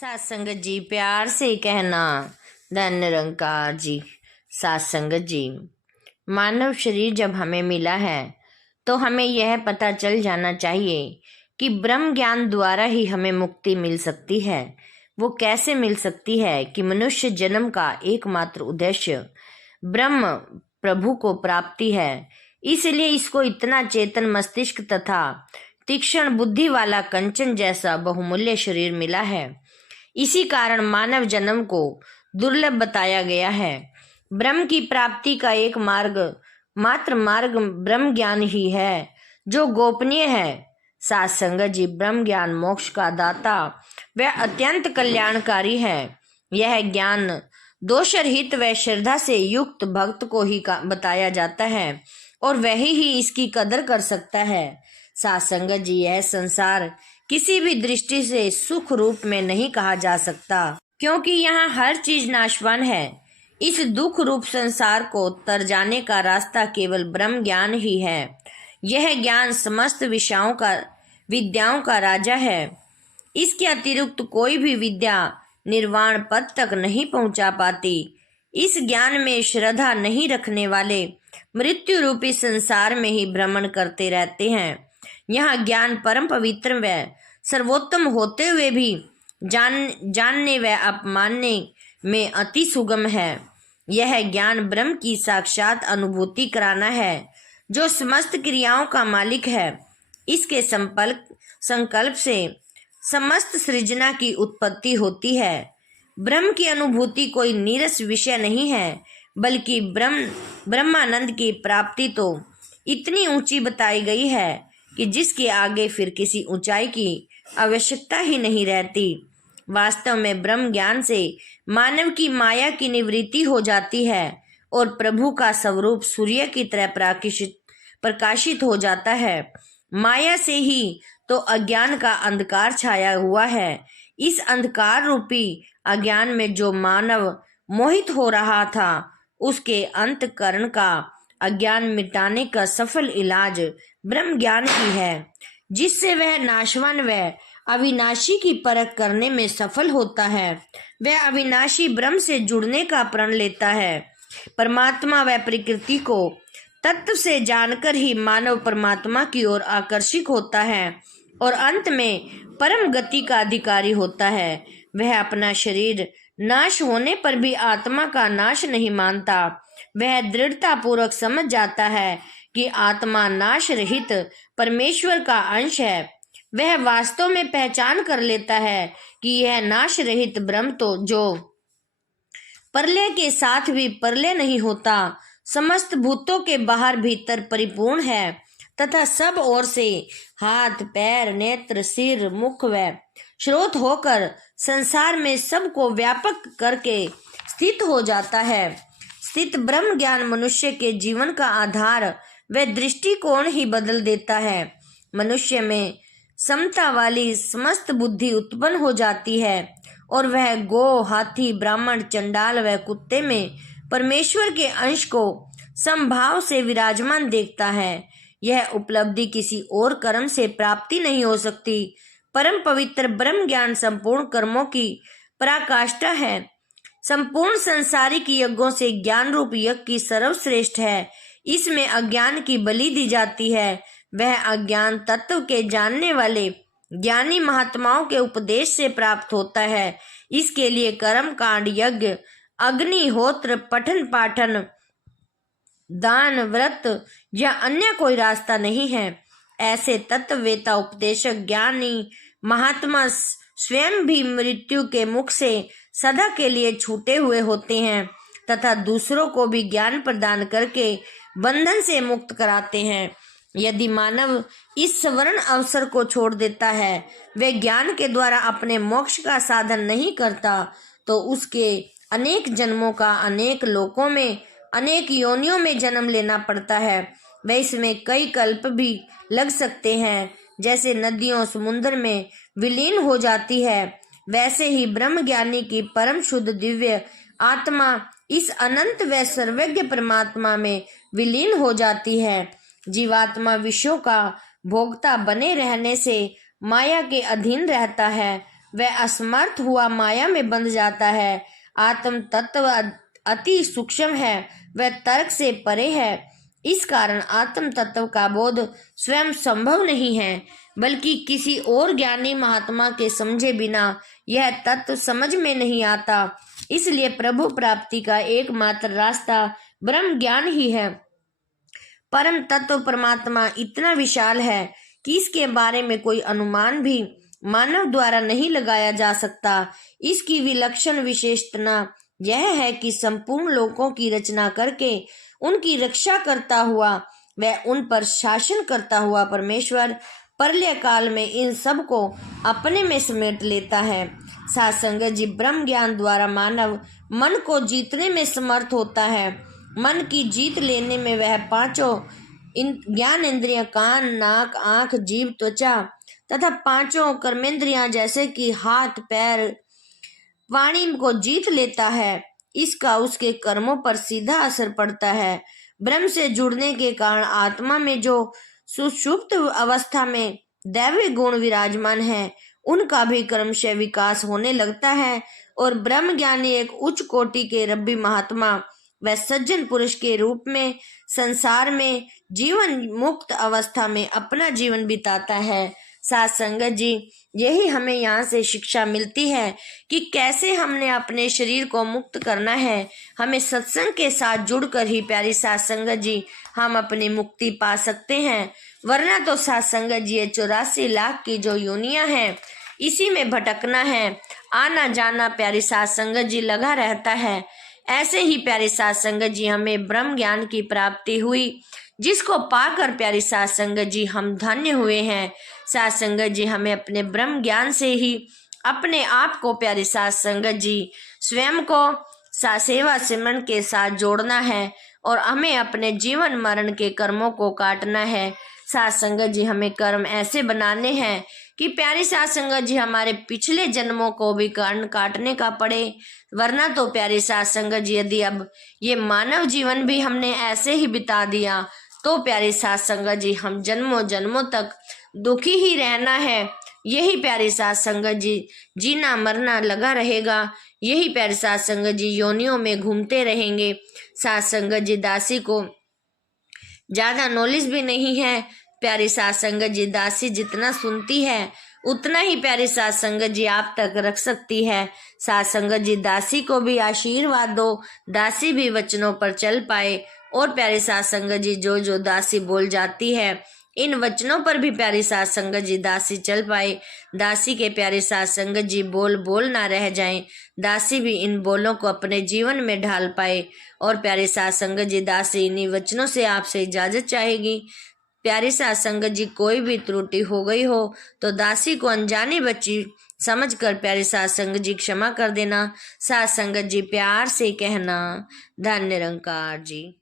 सात संगत जी, प्यार से कहना। धन निरंकार जी। सात संगत जी, मानव शरीर जब हमें मिला है तो हमें यह पता चल जाना चाहिए कि ब्रह्म ज्ञान द्वारा ही हमें मुक्ति मिल सकती है। वो कैसे मिल सकती है कि मनुष्य जन्म का एकमात्र उद्देश्य ब्रह्म प्रभु को प्राप्ति है। इसलिए इसको इतना चेतन मस्तिष्क तथा तीक्ष्ण बुद्धि वाला कंचन जैसा बहुमूल्य शरीर मिला है। इसी कारण मानव जन्म को दुर्लभ बताया गया है। ब्रह्म की प्राप्ति का एक मात्र मार्ग ब्रह्म ज्ञान ही है, जो गोपनीय है। सात संगत जी, ब्रह्म ज्ञान मोक्ष का दाता वह अत्यंत कल्याणकारी है। यह ज्ञान दोषरहित व श्रद्धा से युक्त भक्त को ही बताया जाता है और वही ही इसकी कदर कर सकता है। सात संगत जी, यह संसार किसी भी दृष्टि से सुख रूप में नहीं कहा जा सकता, क्योंकि यहाँ हर चीज नाशवान है। इस दुख रूप संसार को तर जाने का रास्ता केवल ब्रह्म ज्ञान ही है। यह ज्ञान समस्त विद्याओं का राजा है। इसके अतिरिक्त कोई भी विद्या निर्वाण पद तक नहीं पहुंचा पाती। इस ज्ञान में श्रद्धा नहीं रखने वाले मृत्यु रूपी संसार में ही भ्रमण करते रहते हैं। यहाँ ज्ञान परम पवित्र व सर्वोत्तम होते हुए भी जानने व अपमानने में अति सुगम है। यह ज्ञान ब्रह्म की साक्षात अनुभूति कराना है, जो समस्त क्रियाओं का मालिक है। इसके संकल्प से समस्त सृजना की उत्पत्ति होती है। ब्रह्म की अनुभूति कोई नीरस विषय नहीं है, बल्कि ब्रह्मानंद की प्राप्ति तो इतनी ऊंची बताई गई है कि जिसके आगे फिर किसी ऊंचाई की आवश्यकता ही नहीं रहती। वास्तव में ब्रह्म ज्ञान से मानव की माया की निवृत्ति हो जाती है और प्रभु का स्वरूप सूर्य की तरह प्रकाशित हो जाता है। माया से ही तो अज्ञान का अंधकार छाया हुआ है। इस अंधकार रूपी अज्ञान में जो मानव मोहित हो रहा था, उसके अंतःकरण का अज्ञान मिटाने का सफल इलाज ब्रह्म ज्ञान ही है, जिससे वह नाशवान व अविनाशी की परख करने में सफल होता है। वह अविनाशी ब्रह्म से जुड़ने का प्रण लेता है। परमात्मा व प्रकृति को तत्व से जानकर ही मानव परमात्मा की ओर आकर्षित होता है और अंत में परम गति का अधिकारी होता है। वह अपना शरीर नाश होने पर भी आत्मा का नाश नहीं मानता। वह दृढ़ता पूर्वक समझ जाता है कि आत्मा नाश रहित परमेश्वर का अंश है। वह वास्तव में पहचान कर लेता है कि यह नाश रहित ब्रह्म तो जो प्रलय के साथ भी प्रलय नहीं होता, समस्त भूतों के बाहर भीतर परिपूर्ण है तथा सब ओर से हाथ पैर नेत्र सिर मुख व स्रोत होकर संसार में सबको व्यापक करके स्थित हो जाता है। स्थित ब्रह्म ज्ञान मनुष्य के जीवन का आधार व दृष्टिकोण ही बदल देता है। मनुष्य में समता वाली समस्त बुद्धि उत्पन्न हो जाती है और वह गो हाथी ब्राह्मण चंडाल व कुत्ते में परमेश्वर के अंश को समभाव से विराजमान देखता है। यह उपलब्धि किसी और कर्म से प्राप्ति नहीं हो सकती। परम पवित्र ब्रह्म ज्ञान संपूर्ण कर्मों की पराकाष्ठा है। संपूर्ण संसारिक यज्ञों से ज्ञान रूप यज्ञ की सर्वश्रेष्ठ है। इसमें अज्ञान की बलि दी जाती है। वह अज्ञान तत्व के जानने वाले ज्ञानी महात्माओं के उपदेश से प्राप्त होता है। इसके लिए कर्म कांड यज्ञ अग्निहोत्र पठन पाठन दान व्रत या अन्य कोई रास्ता नहीं है। ऐसे तत्ववेता उपदेशक ज्ञानी महात्मा स्वयं भी मृत्यु के मुख से सदा के लिए छूटे हुए होते हैं तथा दूसरों को भी ज्ञान प्रदान करके बंधन से मुक्त कराते हैं। यदि मानव इस स्वर्ण अवसर को छोड़ देता है, वे ज्ञान के द्वारा अपने मोक्ष का साधन नहीं करता, तो उसके अनेक जन्मों का अनेक लोकों में अनेक योनियों में जन्म लेना पड़ता है। वह इसमें कई कल्प भी लग सकते हैं। जैसे नदियों समुद्र में विलीन हो जाती है, वैसे ही ब्रह्म ज्ञानी की परम शुद्ध दिव्य आत्मा इस अनंत व सर्वज्ञ परमात्मा में विलीन हो जाती है। जीवात्मा विश्व का भोक्ता बने रहने से माया के अधीन रहता है वह असमर्थ हुआ माया में बंध जाता है। आत्म तत्व अति सूक्ष्म है, वह तर्क से परे है। इस कारण आत्म तत्व का बोध स्वयं संभव नहीं है, बल्कि किसी और ज्ञानी महात्मा के समझे बिना यह तत्व समझ में नहीं आता। इसलिए प्रभु प्राप्ति का एकमात्र रास्ता ब्रह्म ज्ञान ही है। परम तत्व परमात्मा इतना विशाल है कि इसके बारे में कोई अनुमान भी मानव द्वारा नहीं लगाया जा सकता। इसकी विलक्षण विशेषता यह है कि संपूर्ण लोकों की रचना करके उनकी रक्षा करता हुआ वह उन पर शासन करता हुआ परमेश्वर प्रलय काल में इन सब को अपने में समेट लेता है। सासंगत जी, ब्रह्म ज्ञान द्वारा मानव मन को जीतने में समर्थ होता है। मन की जीत लेने में वह पांचों ज्ञान इंद्रियां कान, नाक, आंख, जीभ, त्वचा तथा पांचों कर्मेंद्रियां जैसे कि हाथ, पैर, वाणी को जीत लेता है। इसका उसके कर्मों पर सीधा असर पड़ता है। ब्रह्म से जुड़ने के कारण आत्मा में जो सुषुप्त अवस्था में दैवी गुण विराजमान है, उनका भी क्रमशः विकास होने लगता है और ब्रह्म ज्ञानी एक उच्च कोटि के रब्बी महात्मा व सज्जन पुरुष के रूप में संसार में जीवन मुक्त अवस्था में अपना जीवन बिताता है। साथ संगत जी, यही हमें यहाँ से शिक्षा मिलती है कि कैसे हमने अपने शरीर को मुक्त करना है। हमें सत्संग के साथ जुड़कर ही प्यारी साथ संगत जी हम अपनी मुक्ति पा सकते हैं, वरना तो साथ संगत जी 84 लाख की जो योनियां हैं इसी में भटकना है, आना जाना प्यारी साथ संगत जी लगा रहता है। ऐसे ही प्यारी साथ संगत जी हमें ब्रह्म ज्ञान की प्राप्ति हुई, जिसको पाकर प्यारी साथ संगत जी हम धन्य हुए हैं। साथ संगत जी हमें अपने ब्रह्म ज्ञान से ही अपने आप को प्यारी साथ संगत जी स्वयं को सेवा सिमरन के साथ जोड़ना है और हमें अपने जीवन मरण के कर्मों को काटना है। साथ संगत जी हमें कर्म ऐसे बनाने हैं कि प्यारी साथ संगत जी हमारे पिछले जन्मों को भी काटने का पड़े, वरना तो प्यारी साथ संगत जी यदि अब ये मानव जीवन भी हमने ऐसे ही बिता दिया तो प्यारी साथ संगत जी हम जन्मों जन्मों तक दुखी ही रहना है। यही प्यारी साथ संगत जी जीना मरना लगा रहेगा, यही प्यारी साथ संगत जी योनियों में घूमते रहेंगे। साथ संगत जी दासी को ज्यादा नॉलेज भी नहीं है। प्यारी साथ संगत जी दासी जितना सुनती है उतना ही प्यारी साथ संगत जी आप तक रख सकती है। साथ संगत जी दासी को भी आशीर्वाद दो, दासी भी वचनों पर चल पाए और प्यारी साथ संगत जी जो जो दासी बोल जाती है इन वचनों पर भी प्यारी साथ संगत जी दासी चल पाए। दासी के प्यारी साथ संगत जी बोल ना रह जाएं, दासी भी इन बोलों को अपने जीवन में ढाल पाए। और प्यारी साथ संगत जी दासी इन्हीं वचनों से आपसे इजाजत चाहेगी। प्यारी साथ संगत जी कोई भी त्रुटि हो गई हो तो दासी को अनजानी बच्ची समझकर प्यारी साथ संगत जी क्षमा कर देना। साथ संगत जी प्यार से कहना, धन्य निरंकार जी।